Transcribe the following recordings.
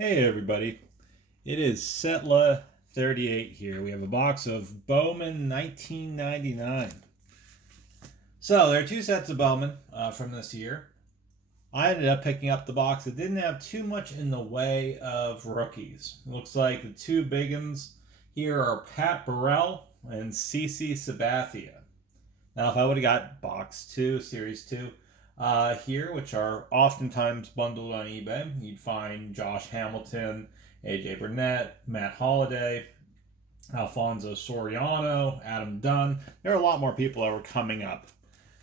Hey everybody, it is Setla 38 here. We have a box of Bowman 1999. So there are two sets of Bowman from this year. I ended up picking up the box that didn't have too much in the way of rookies. It looks like the two big ones here are Pat Burrell and CC Sabathia. Now, if I would have got box 2, series 2, here, which are oftentimes bundled on eBay, you'd find Josh Hamilton, AJ Burnett, Matt Holliday, Alfonso Soriano, Adam Dunn. There are a lot more people that were coming up.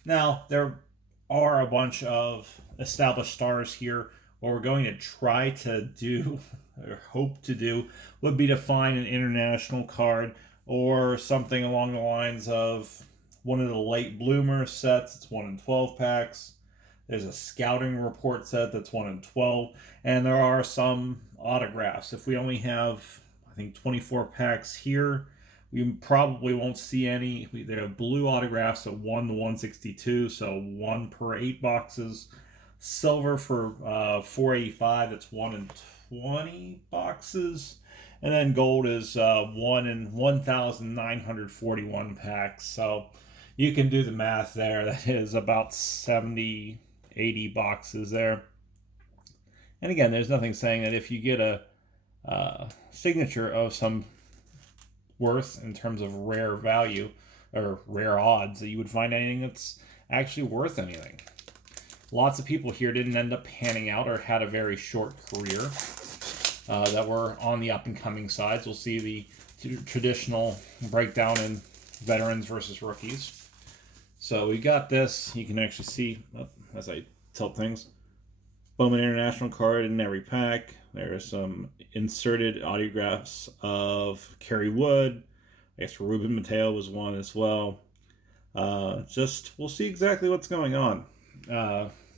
Now, there are a bunch of established stars here. What we're going to try to do, or hope to do, would be to find an international card or something along the lines of one of the late bloomer sets. It's 1 in 12 packs. There's a scouting report set that's 1 in 12. And there are some autographs. If we only have, I think, 24 packs here, we probably won't see any. There are blue autographs at 1 to 162, so 1 per 8 boxes. Silver for 485, that's 1 in 20 boxes. And then gold is 1 in 1,941 packs. So you can do the math there. That is about 70, 80 boxes there. And again, there's nothing saying that if you get a signature of some worth in terms of rare value or rare odds, that you would find anything that's actually worth anything. Lots of people here didn't end up panning out or had a very short career that were on the up-and-coming sides. We'll see the traditional breakdown in veterans versus rookies. So we got this. You can actually see, as I tilt things, Bowman International card in every pack. There are some inserted autographs of Kerry Wood. I guess Ruben Mateo was one as well. We'll see exactly what's going on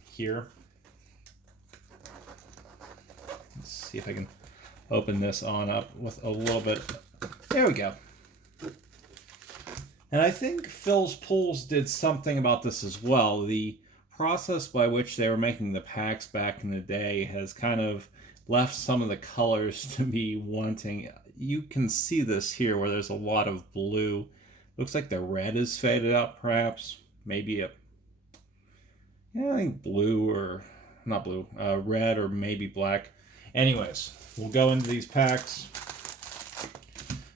here. Let's see if I can open this on up with a little bit. There we go. And I think Phil's Pools did something about this as well. The process by which they were making the packs back in the day has kind of left some of the colors to be wanting. You can see this here where there's a lot of blue. Looks like the red is faded out, perhaps. Maybe I think blue or not blue, red or maybe black. Anyways, we'll go into these packs.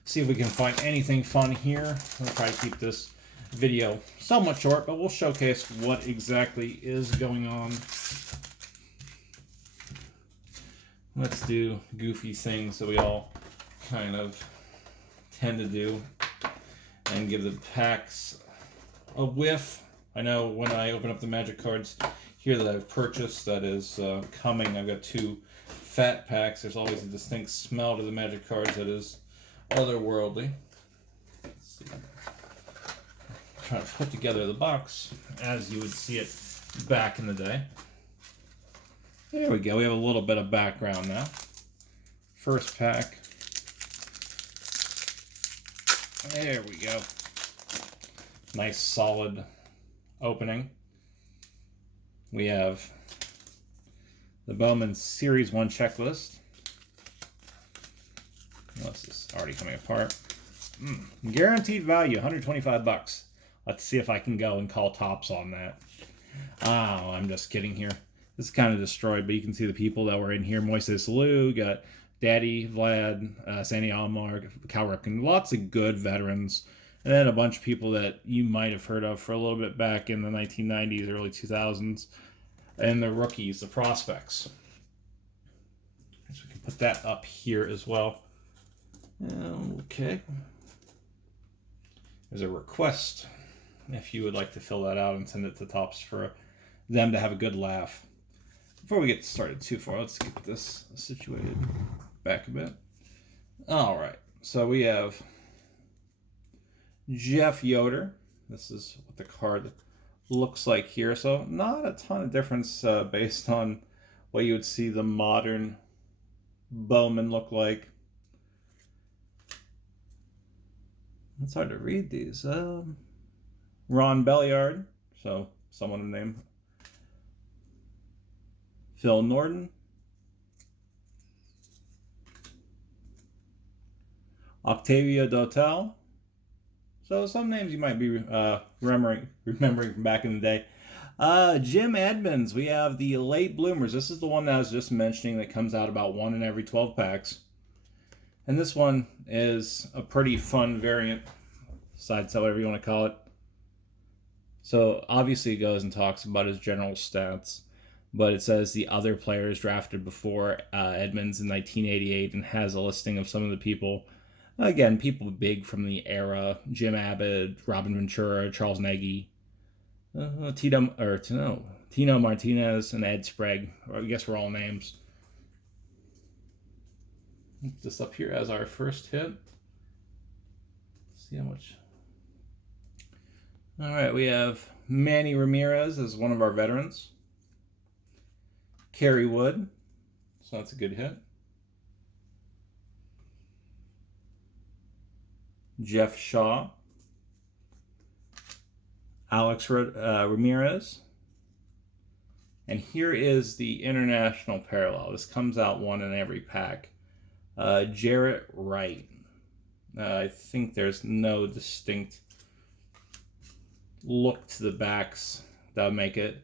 See if we can find anything fun here. We'll try to keep this video somewhat short, but we'll showcase what exactly is going on. Let's do goofy things that we all kind of tend to do and give the packs a whiff. I know when I open up the Magic cards here that I've purchased that is coming, I've got 2 fat packs. There's always a distinct smell to the Magic cards that is otherworldly. Let's see. Trying to put together the box as you would see it back in the day. There we go. We have a little bit of background now. First pack. There we go. Nice solid opening. We have the Bowman Series 1 checklist. Unless it's already coming apart. Guaranteed value, $125. Let's see if I can go and call Topps on that. Oh, I'm just kidding here. This is kind of destroyed, but you can see the people that were in here. Moises Alou, got Daddy, Vlad, Sandy Alomar, Cal Ripken. Lots of good veterans. And then a bunch of people that you might have heard of for a little bit back in the 1990s, early 2000s. And the rookies, the prospects. So we can put that up here as well. Okay. There's a request if you would like to fill that out and send it to Topps for them to have a good laugh. Before we get started too far, let's get this situated back a bit. All right. So we have Jeff Yoder. This is what the card looks like here. So not a ton of difference based on what you would see the modern Bowman look like. It's hard to read these. Ron Belliard, so someone named Phil Norton, Octavio Dotel. So some names you might be remembering from back in the day. Jim Edmonds. We have the late bloomers. This is the one that I was just mentioning that comes out about 1 in every 12 packs. And this one is a pretty fun variant, side sell, whatever you want to call it. So obviously it goes and talks about his general stats, but it says the other players drafted before Edmonds in 1988 and has a listing of some of the people. Again, people big from the era: Jim Abbott, Robin Ventura, Charles Nagy, Tino Martinez, and Ed Sprague. I guess we're all names. This up here as our first hit. Let's see how much. All right, we have Manny Ramirez as one of our veterans. Kerry Wood, so that's a good hit. Jeff Shaw. Alex Ramirez. And here is the international parallel. This comes out 1 in every pack. Jarrett Wright. I think there's no distinct look to the backs that would make it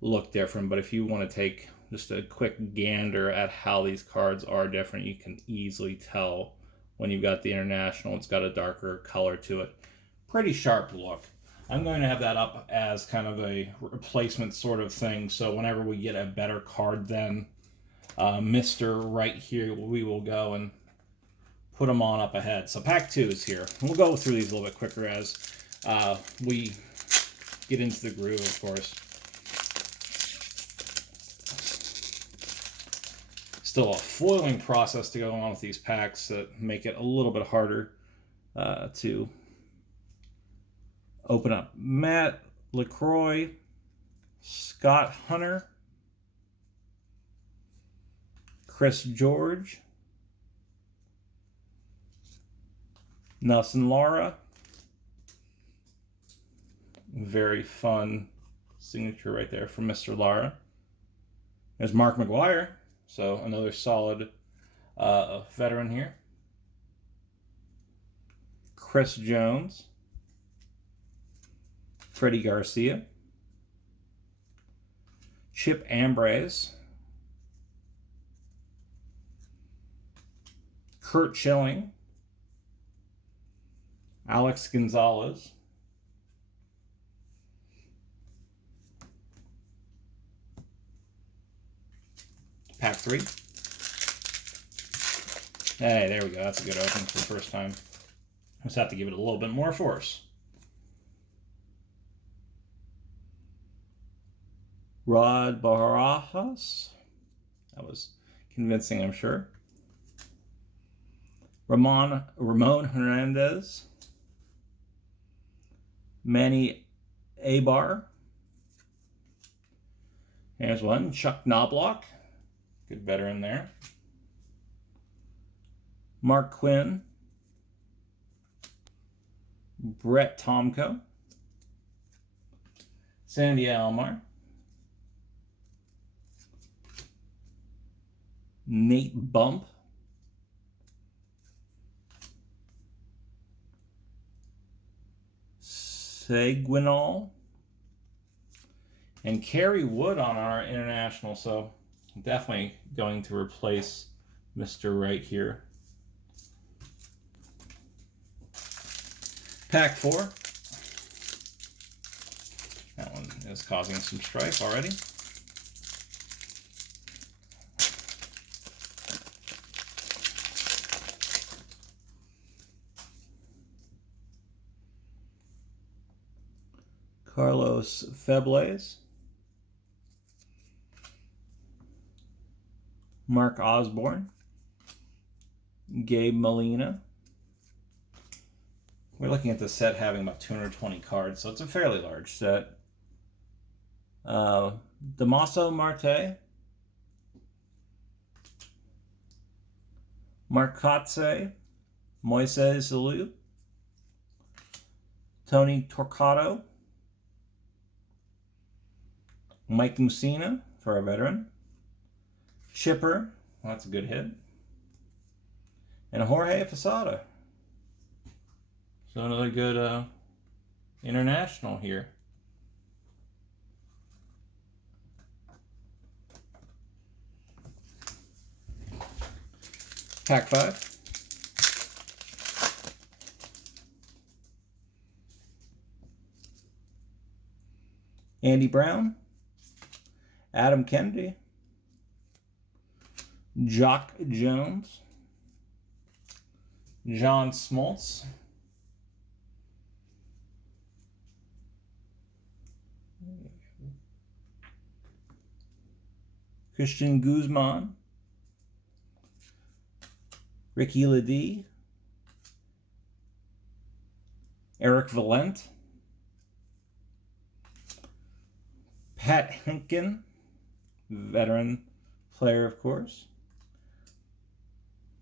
look different, but if you want to take just a quick gander at how these cards are different, you can easily tell when you've got the international. It's got a darker color to it. Pretty sharp look. I'm going to have that up as kind of a replacement sort of thing, so whenever we get a better card than Mr. Right here, we will go and put them on up ahead. So pack 2 is here. We'll go through these a little bit quicker as we get into the groove, of course. Still a foiling process to go on with these packs that make it a little bit harder to open up. Matt LaCroix, Scott Hunter, Chris George, Nelson Lara. Very fun signature right there from Mr. Lara. There's Mark McGuire, so another solid veteran here. Chris Jones, Freddie Garcia, Chip Ambrose, Kurt Schilling, Alex Gonzalez, pack 3. Hey, there we go. That's a good opening for the first time. Just have to give it a little bit more force. Rod Barajas. That was convincing, I'm sure. Ramon Hernandez. Manny Abar. Here's one. Chuck Knobloch. Good veteran there. Mark Quinn. Brett Tomko. Sandy Alomar. Nate Bump. Seguinal. And Kerry Wood on our international, so definitely going to replace Mr. Right here. Pack 4. That one is causing some strife already. Carlos Febles. Mark Osborne. Gabe Molina. We're looking at the set having about 220 cards, so it's a fairly large set. Damaso Marte. Marcotte. Moises Alou. Tony Torquato. Mike Mussina for a veteran. Chipper, well, that's a good hit. And Jorge Posada. So another good international here. Pack 5. Andy Brown, Adam Kennedy, Jock Jones, John Smoltz, Christian Guzman, Ricky Ledee, Eric Valent, Pat Henkin, veteran player, of course,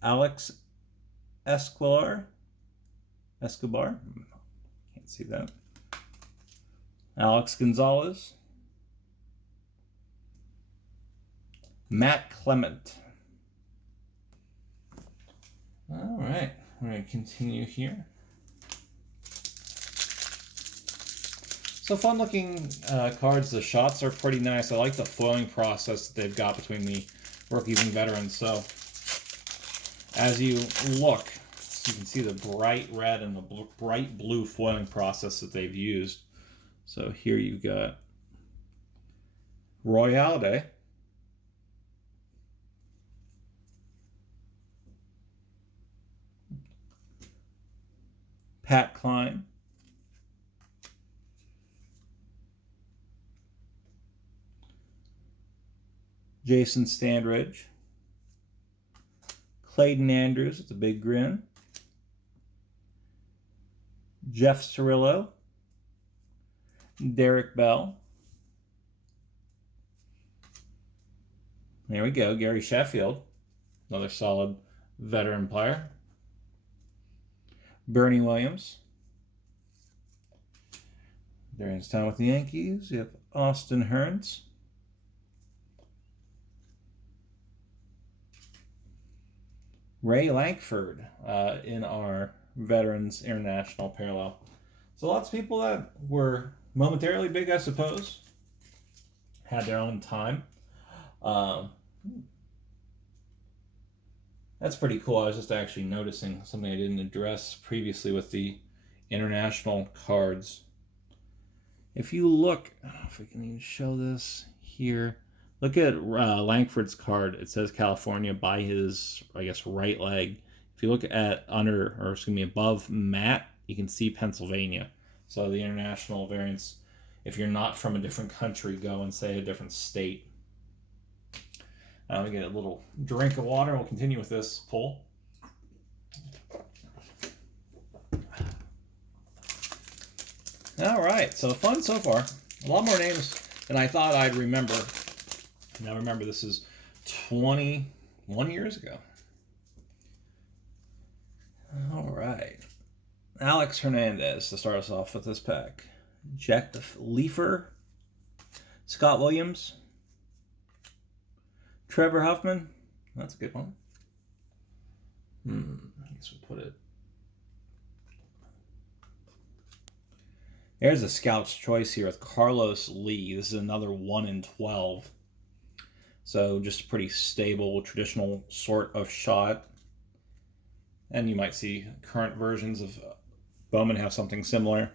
Alex Escobar, can't see that, Alex Gonzalez, Matt Clement. All right, we're going to continue here. So fun looking cards. The shots are pretty nice. I like the foiling process that they've got between the rookies and veterans. So as you look, you can see the bright red and the bright blue foiling process that they've used. So here you've got Roy Halladay, Pat Klein, Jason Standridge, Clayton Andrews with a big grin, Jeff Cirillo, Derek Bell. There we go, Gary Sheffield, another solid veteran player. Bernie Williams. During his time with the Yankees, you have Austin Hearns. Ray Lankford in our Veterans International parallel. So lots of people that were momentarily big, I suppose, had their own time. That's pretty cool. I was just actually noticing something I didn't address previously with the international cards. If you look, I don't know if we can even show this here. Look at Lankford's card. It says California by his, I guess, right leg. If you look at above Matt, you can see Pennsylvania. So the international variants, if you're not from a different country, go and say a different state. We get a little drink of water. We'll continue with this pull. All right, so fun so far. A lot more names than I thought I'd remember. Now remember, this is 21 years ago. All right. Alex Hernandez to start us off with this pack. Jack Leefer, Scott Williams, Trevor Huffman. That's a good one. I guess we'll put it. There's a scout's choice here with Carlos Lee. This is another 1 in 12. So just a pretty stable, traditional sort of shot. And you might see current versions of Bowman have something similar.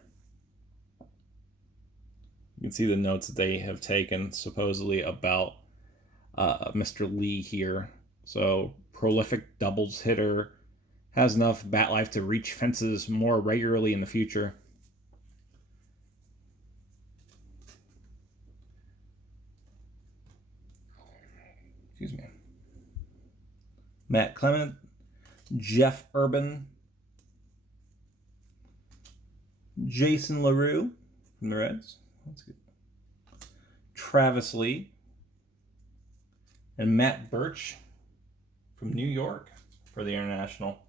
You can see the notes that they have taken supposedly about Mr. Lee here. So prolific doubles hitter, has enough bat life to reach fences more regularly in the future. Excuse me. Matt Clement, Jeff Urban, Jason LaRue from the Reds. That's good. Travis Lee, and Matt Birch from New York for the international.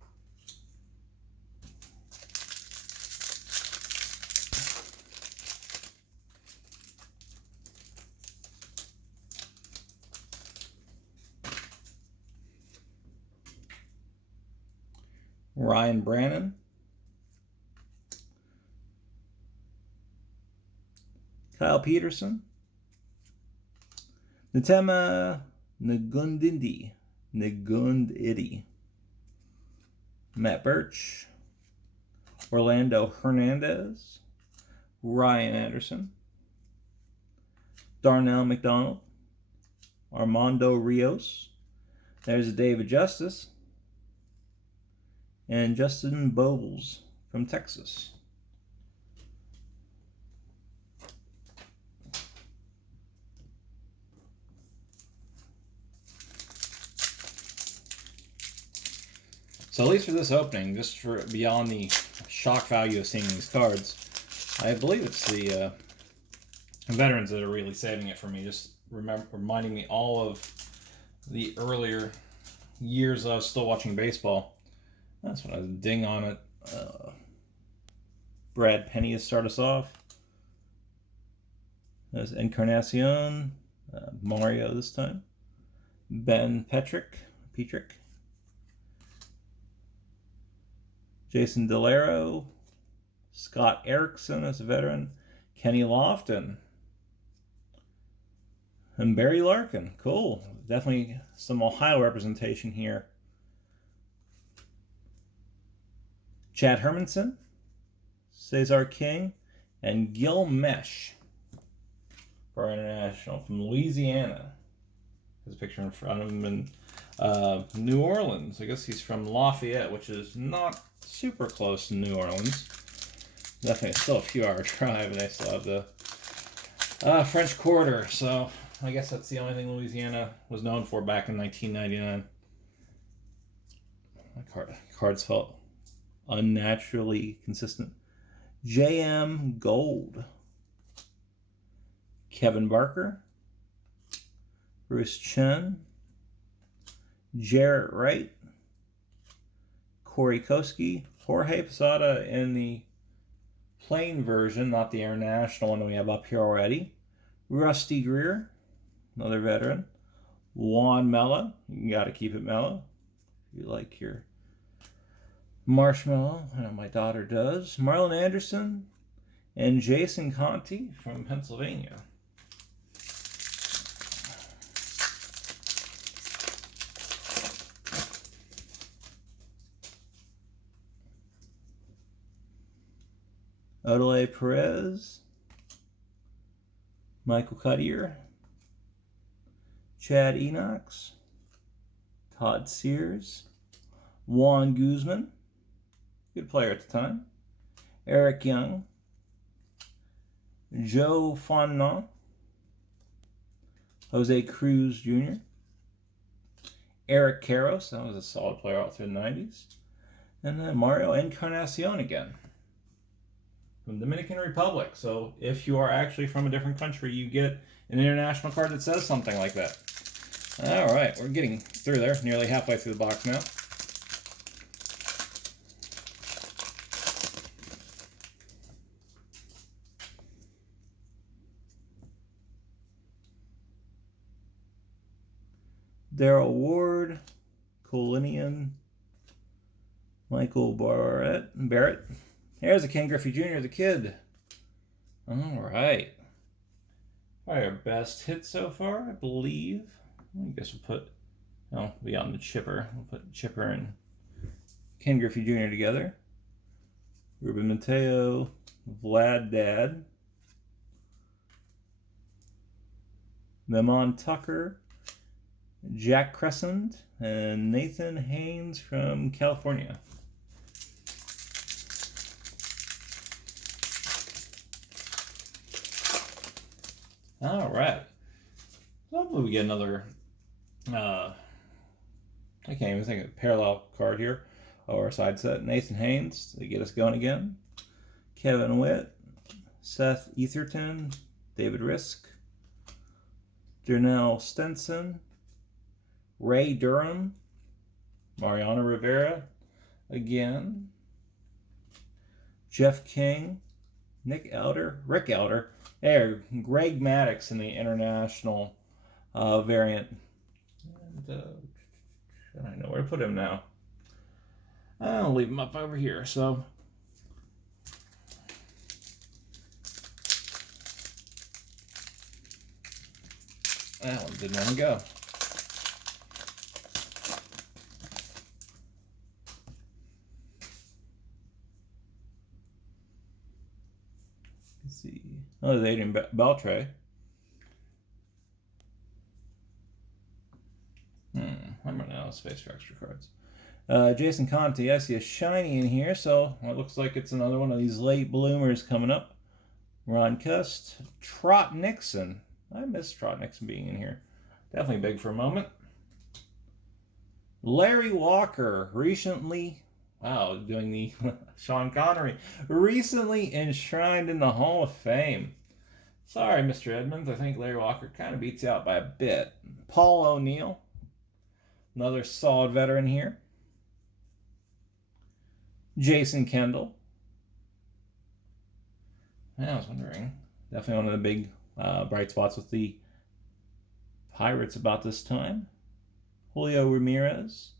Ryan Brannon, Kyle Peterson. Ntema Ngundindi. Matt Birch. Orlando Hernandez. Ryan Anderson. Darnell McDonald. Armando Rios. There's David Justice. And Justin Bowles from Texas. So at least for this opening, just for beyond the shock value of seeing these cards, I believe it's the veterans that are really saving it for me. Just reminding me all of the earlier years I was still watching baseball. That's when I was ding on it. Brad Penny to start us off. There's Encarnacion. Mario this time. Ben Petrick. Jason Delero. Scott Erickson as a veteran. Kenny Lofton. And Barry Larkin. Cool. Definitely some Ohio representation here. Chad Hermanson, Cesar King, and Gil Mesh for our international from Louisiana. There's a picture in front of him in New Orleans. I guess he's from Lafayette, which is not super close to New Orleans. Definitely still a few-hour drive, and they still have the French Quarter. So I guess that's the only thing Louisiana was known for back in 1999. My cards felt unnaturally consistent. J.M. Gold. Kevin Barker. Bruce Chen. Jarrett Wright. Corey Koski. Jorge Posada in the plain version, not the international one we have up here already. Rusty Greer, another veteran. Juan Mella. You got to keep it mellow. If you like your marshmallow, I know my daughter does. Marlon Anderson and Jason Conti from Pennsylvania. Odele Perez, Michael Cuttier, Chad Enox, Todd Sears, Juan Guzman, good player at the time, Eric Young, Joe Fontenot, Jose Cruz Jr., Eric Karros, that was a solid player all through the 90s, and then Mario Encarnacion again from Dominican Republic. So if you are actually from a different country, you get an international card that says something like that. All right, we're getting through there, nearly halfway through the box now. Daryl Ward, Colinian, Michael Barrett. Here's a Ken Griffey Jr., the kid. All right. Probably our best hit so far, I believe. I guess we'll put, beyond the Chipper. We'll put Chipper and Ken Griffey Jr. together. Ruben Mateo, Vlad Dad, Memon Tucker, Jack Crescent, and Nathan Haynes from California. All right. Hopefully we get another, I can't even think of a parallel card here, or a side set. Nathan Haynes to get us going again. Kevin Witt, Seth Etherton, David Risk, Janelle Stenson, Ray Durham, Mariano Rivera again, Jeff King, Rick Elder, Greg Maddux in the international variant. And, I don't know where to put him now. I'll leave him up over here. So That one didn't want to go. Let's see. Oh, there's Adrian Beltre. I'm running out of space for extra cards. Jason Conte, I see a shiny in here, so it looks like it's another one of these late bloomers coming up. Ron Cust, Trot Nixon. I miss Trot Nixon being in here. Definitely big for a moment. Larry Walker, recently, wow, doing the Sean Connery, recently enshrined in the Hall of Fame. Sorry, Mr. Edmonds, I think Larry Walker kind of beats you out by a bit. Paul O'Neill, another solid veteran here. Jason Kendall. Yeah, I was wondering. Definitely one of the big bright spots with the Pirates about this time. Julio Ramirez.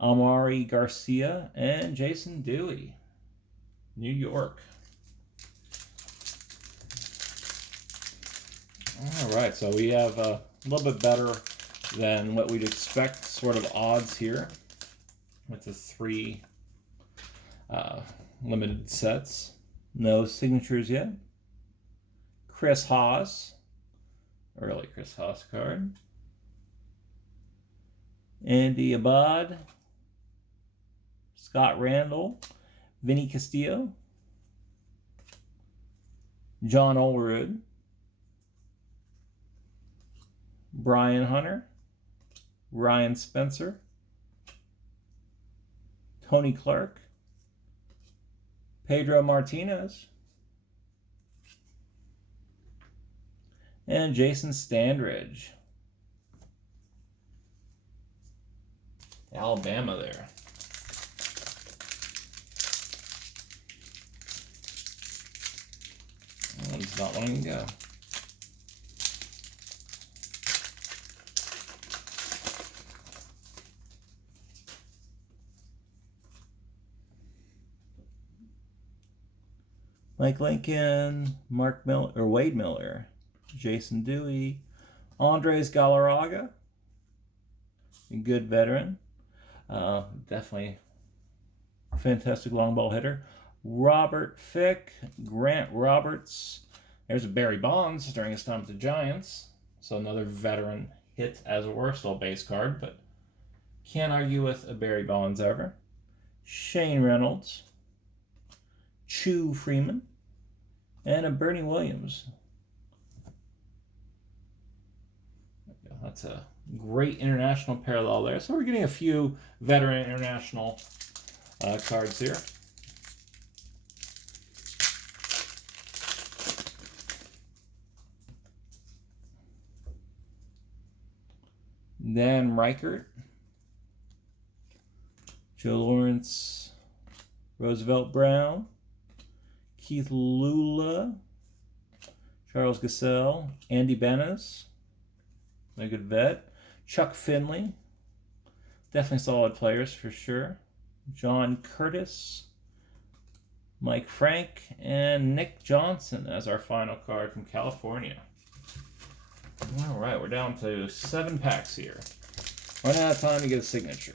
Amari Garcia. And Jason Dewey. New York. All right, so we have a little bit better than what we'd expect sort of odds here with the 3 limited sets. No signatures yet. Chris Haas. Early Chris Haas card. Andy Abad. Scott Randall. Vinny Castillo. John Olerud. Brian Hunter. Ryan Spencer. Tony Clark. Pedro Martinez. And Jason Standridge. Alabama there. That one's not wanting to go. Mike Lincoln, Mark Miller, or Wade Miller, Jason Dewey, Andres Galarraga, a good veteran, definitely fantastic long ball hitter. Robert Fick, Grant Roberts. There's a Barry Bonds during his time with the Giants, so another veteran hit as a Worstel base card, but can't argue with a Barry Bonds ever. Shane Reynolds, Chu Freeman, and a Bernie Williams. That's a great international parallel there. So we're getting a few veteran international cards here. Dan Reichert, Joe Lawrence, Roosevelt Brown, Keith Lula, Charles Gassell, Andy Benes, a good vet, Chuck Finley, definitely solid players for sure, John Curtis, Mike Frank, and Nick Johnson as our final card from California. All right, we're down to 7 packs here. Run out of time to get a signature.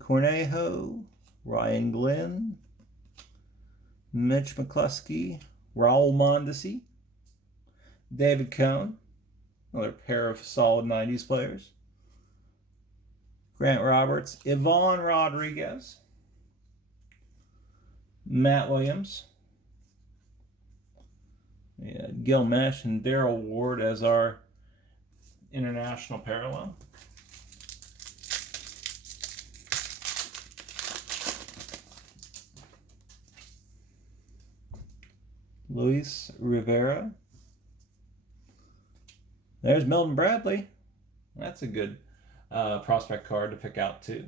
Cornejo, Ryan Glenn, Mitch McCluskey, Raul Mondesi, David Cohn, another pair of solid 90s players, Grant Roberts, Ivan Rodriguez, Matt Williams, Gil Mesh, and Darrell Ward as our international parallel. Luis Rivera. There's Milton Bradley. That's a good prospect card to pick out too.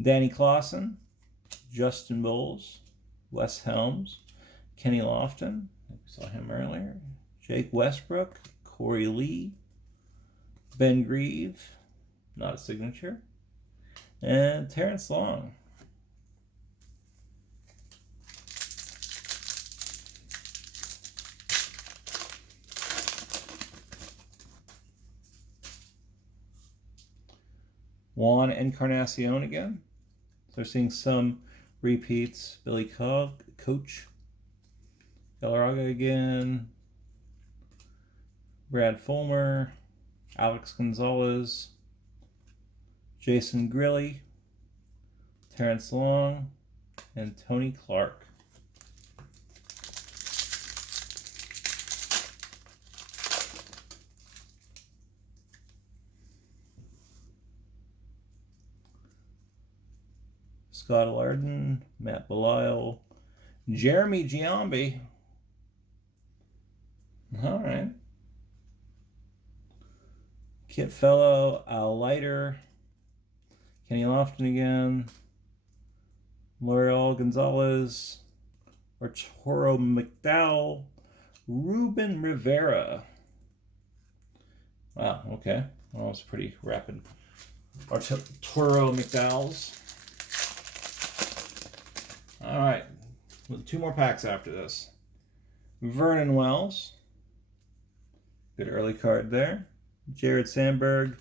Danny Clausen, Justin Bowles, Wes Helms, Kenny Lofton, we saw him earlier, Jake Westbrook, Corey Lee, Ben Grieve, not a signature, and Terrence Long. Juan Encarnacion again. So we're seeing some repeats. Billy Coach. Galarraga again. Brad Fulmer. Alex Gonzalez. Jason Grilly. Terrence Long. And Tony Clark. Scott Lardon, Matt Belisle, Jeremy Giambi. All right. Kit Fellow, Al Leiter, Kenny Lofton again, L'Oreal Gonzalez, Arturo McDowell, Ruben Rivera. Wow, okay. Well, that was pretty rapid. Arturo McDowell's. All right, 2 more packs after this. Vernon Wells, good early card there. Jared Sandberg,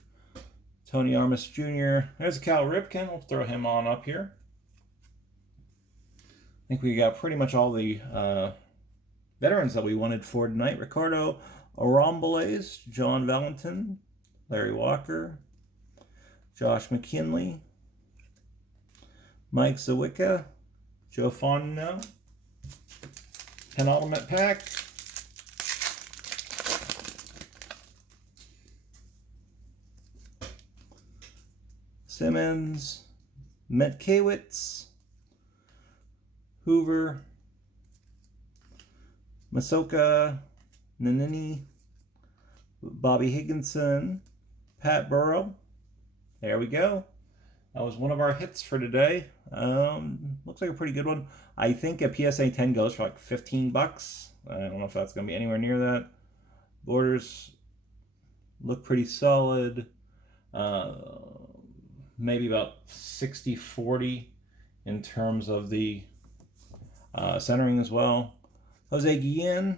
Tony Armas Jr. There's a Cal Ripken. We'll throw him on up here. I think we got pretty much all the veterans that we wanted for tonight. Ricardo Arambeles, John Valentin, Larry Walker, Josh McKinley, Mike Zawicka, Joe Fontenot, penultimate pack. Simmons, Metkewitz, Hoover, Masoka, Nanini, Bobby Higginson, Pat Burrow. There we go. That was one of our hits for today. Looks like a pretty good one. I think a PSA 10 goes for like $15. I don't know if that's going to be anywhere near that. Borders look pretty solid. Maybe about 60-40 in terms of the centering as well. Jose Guillen,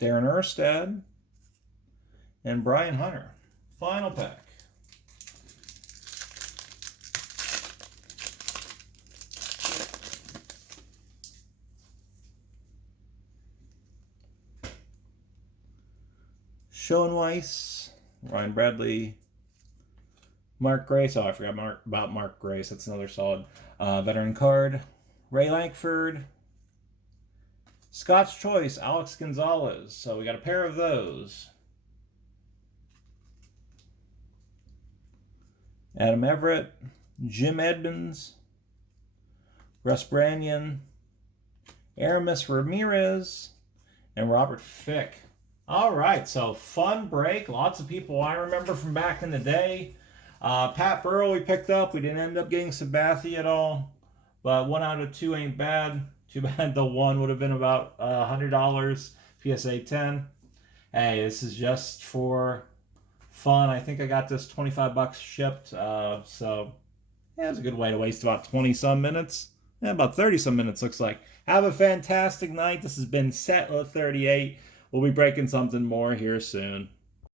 Darren Erstad, and Brian Hunter. Final pack. Schoenweiss, Ryan Bradley, Mark Grace. Oh, I forgot about Mark Grace. That's another solid veteran card. Ray Lankford, Scott's Choice, Alex Gonzalez. So we got a pair of those. Adam Everett, Jim Edmonds, Russ Branyan, Aramis Ramirez, and Robert Fick. All right, so fun break. Lots of people I remember from back in the day. Pat Burrow we picked up. We didn't end up getting Sabathia at all, but 1 out of 2 ain't bad. Too bad the one would have been about $100 PSA 10. Hey, this is just for fun. I think I got this $25 shipped, so yeah, it's a good way to waste about 20-some minutes. Yeah, about 30-some minutes looks like. Have a fantastic night. This has been Settler 38. We'll be breaking something more here soon.